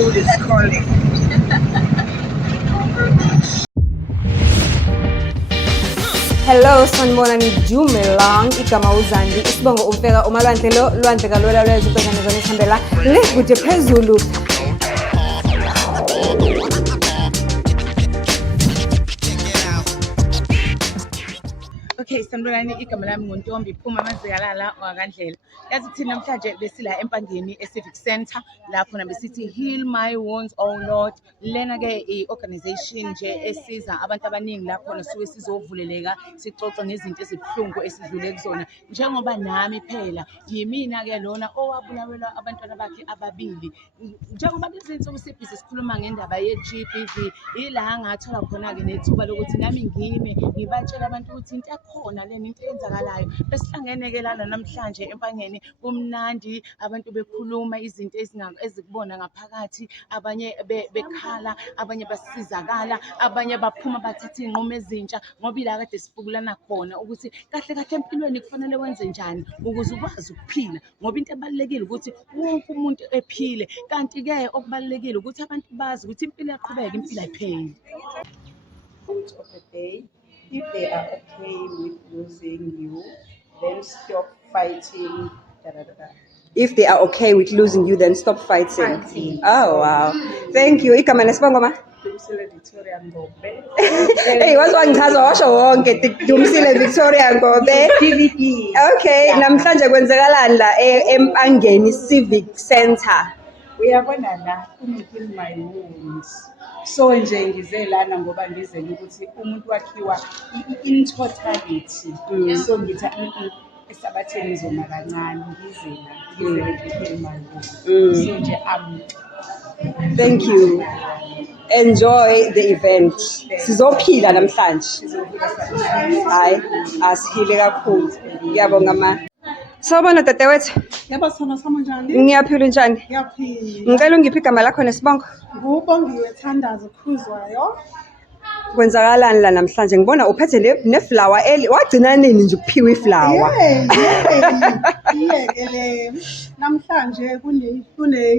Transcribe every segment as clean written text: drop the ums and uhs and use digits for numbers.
food is calling. Hello, sanibonani Dumelang, igama uZandi, isibongo umfeka umalwandle lo lwandle kalwela lwezintozane zona esihambela lekude phezulu. Okay, sanibonani, igama lami nguNtombi Phuma Mazikalala wakandlela. Yazi thina namhlanje besila empangeni e-Civic Center lapho na besithi Heal My Wounds Oh Lord. Lena ke i-organization nje esiza abantu abaningi lapho nasuke sizovuleleka sixoxe ngezinto ezibuhlungu esidlule kuzona. Njengoba nami phela yimina ke lona owabulawela abantwana bakhe ababili. Njengoba lezi insuku sibhizi sikhuluma ngendaba ye-GBV, ila ngathola khona ke nethuba lokuthi nami ngime ngibatshela abantu ukuthi into khona lena into eyenzakalayo. Besihlangene ke lana namhlanje empangeni kumnandi, abantu bekhuluma izinto ezikubona ngaphakathi, abanye bekhala, abanye basizakala, abanye baphuma bathatha iy'nqumo ezintsha ngoba ila kade sibukulana khona ukuthi kahle kahle empilweni kufanele wenze njani ukuze ukwazi ukuphila, ngoba into ebalulekile ukuthi wonke umuntu ephile, kanti-ke okubalulekile ukuthi abantu bazi ukuthi impilo yaqhubeka, impilo ayipheli. Quote of the day: if they are okay with losing you, then stop fighting. Da, da, da, da. If they are okay with losing you, then stop fighting. Oh wow, thank you. Igama nesibongo ma? Dumsile Victoria Ngobe. Hey, wangichaza washo wonke Dumsile Victoria Ngobe. DVD. Okay, Yeah. namhlanje kwenzakalani la empangeni Civic Center? Uyabona la Heal My Wounds. So nje ngize lana ngoba ngizela ukuthi umuntu wakhiwa in totality. So ngithi esabatheni ngizoma kancane ngizela Heal My Wounds. So nje Thank you. Enjoy the event. Sizophila namhlanje. Hayi, asihile kakhulu. Ngiyabonga ma. Sawubona dadewethu. Yebo sona sama njani? Ngiyaphila njani? Ngiyaphila. Ngicela ungiphe igama lakho nesibongo. Ngubongiwe Thandazo Khuzwayo. Kwenzakalani la namhlanje? Ngibona uphethe neflower wagcina nini nje ukuphiwa iflower? Iyekele. Namhlanje kune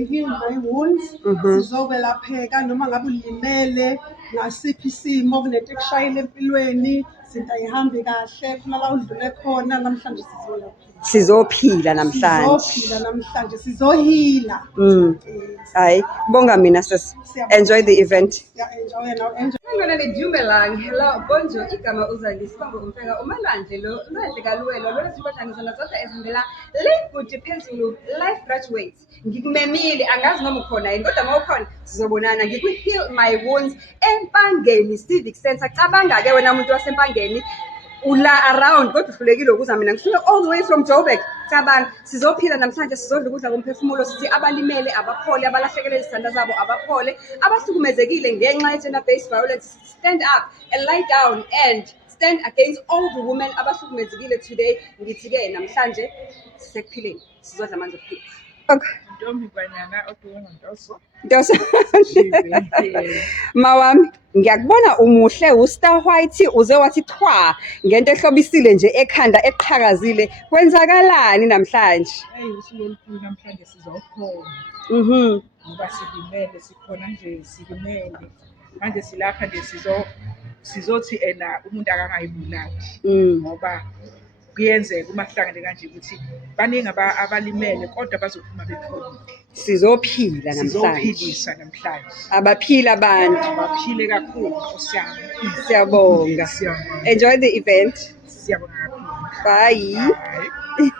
Heal My Wounds. Sizokwelapheka noma ngabe ulimele ngasiphi isimo kunento ekushayile empilweni, izinto ayihambi kahle, kumala udlule khona namhlanje Sizophila namhlanje. Sizophila namhlanje, sizohila. Hayi, bonga mina sis. Enjoy the event. Yeah, enjoy now. Enjoy. Sanibonani Dumelang. Hello, bonjour. Igama uZandi, isibongo umfeka umalwandle lo lwandle kalwelo lwezintozane zona zonke ezihambela lekude phezulu. Life graduates, ngikumemile angazi noma ukhona yini kodwa mawukhona sizobonana. Heal My Wounds empangeni Civic Center. Cabanga ke wena umuntu wasempangeni ula around kodwa uhlulekile ukuza mina ngifuna all the way from Joburg. Cabanga sizophila namhlanje, sizodla ukudla komphefumulo, sithi abalimele abaphole, abalahlekelwe izithandwa zabo abaphole, abahlukumezekile ngenxa ye-gender based violence stand up and lie down and stand against all the women abahlukumezekile today. Ngithi ke namhlanje sisekuphileni, sizodla amanzi okuphila. Ntombi Banyana Ntoso. Ntoso. Mawami, ngiyakubona umuhle uStar White uze wathi chwa ngento ehlobisile nje ekhanda eqhakazile. Kwenzakalani namhlanje? Hey, usuku olukhulu namhlanje sizokhona. Ngoba silimele sikhona nje silimele. Manje silapha nje sizothi umuntu akangayibulali. Ngoba kuyenzeka uma sihlangane kanje ukuthi baningi abalimele kodwa bazophuma bephilile. Sizophila namhlanje. Sizophilisa namhlanje. Abaphila abantu. Abaphile kakhulu Nkosi yami. Siyabonga. Enjoy the event. Siyabonga kakhulu. Bye. Bye.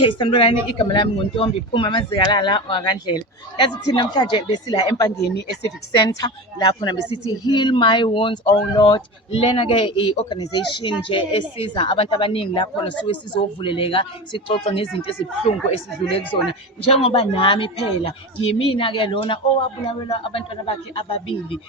Okay, sanibonani, igama lami nguNtombi Iphuma Amazikalala wakwaNdlela. Yazi thina namhlanje besila empangeni e-Civic Centre la khona besithi Heal My Wounds Oh Lord. Lena ke i-organization nje esiza abantu abaningi la khona suke sizovuleleka sixoxe ngezinto ezibuhlungu esidlule kuzona. Njengoba nami phela yimina ke lona owabulawela abantwana bakhe ababili.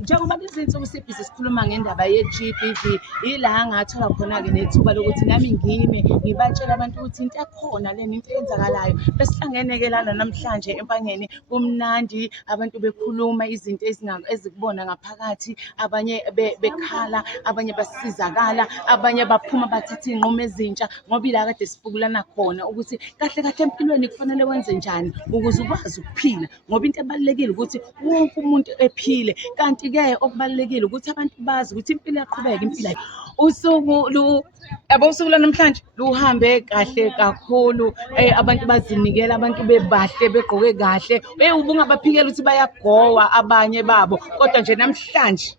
Njengoba izinsuku sibhizi sikhuluma ngendaba ye-GBV, ila ngathola khona ke nethuba lokuthi nami ngime ngibatshela abantu ukuthi into ekhona lena into eyenzakalayo. Besihlangene ke lana namhlanje empangeni kumnandi, abantu bekhuluma izinto ezikubona ngaphakathi, abanye bekhala, abanye basizakala, abanye baphuma bathatha iy'nqumo ezintsha ngoba ila kade sifukulana khona ukuthi kahle kahle empilweni kufanele wenze njani ukuze ukwazi ukuphila, ngoba into ebalulekile ukuthi wonke umuntu ephile. Kanti-ke okubalulekile ukuthi abantu bazi ukuthi impilo iyaqhubeka, impilo usuku lwanamhlanje luhambe kahle kakhulu. Abantu bazinikela, abantu bebahle begqoke kahle. Ubungabaphikela ukuthi bayagowa abanye babo, kodwa nje namhlanje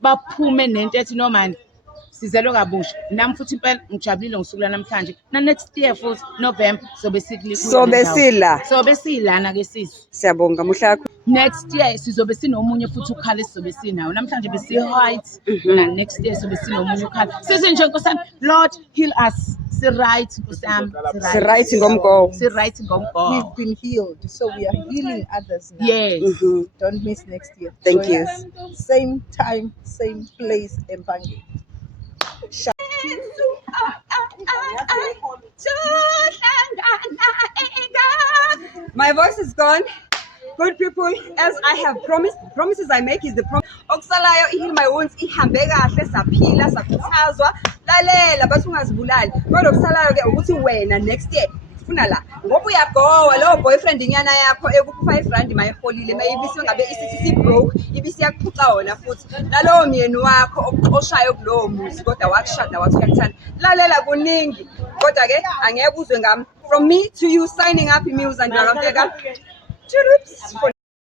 baphume nento ethi nomani sizelwe kabusha. Nami futhi impela ngijabulile ngosuku lwanamhlanje. Na next year futhi November sobe sobe silana ke sisi. Siyabonga muhla Next year sizobe sinomunye futhi ukhala sizobe sinawo. Namhlanje besi-white na next year sobe sinomunye ukhala. Sithi nje Nkosana, Lord heal us. Si-right Nkosana, right ngomgomo. Si-right ngomgomo. We've been healed, so we are healing others now. Yes. Don't miss next year. Thank Join you. us. Same time, same place, Empangi. My voice is gone. Good people, as I have promises I make is the promise. Okusalayo Heal My Wounds ihambe kahle, saphila, sakhuthazwa. Lalela bathi ungazibulali. Kodwa okusalayo ke ukuthi wena next year ufuna la. Ngoba uyagowa lo boyfriend inyana yakho ekupha R5 mayiholile, mayibisi ngabe isisi broke, ibisi yakuphuca wona futhi. Nalowo myeni wakho okuxoshayo kulowo muzi kodwa wakushada wathi uyakuthanda. Lalela kuningi. Kodwa ke angeke uzwe ngami. From me to you, signing up iMusic and Ndwalampeka.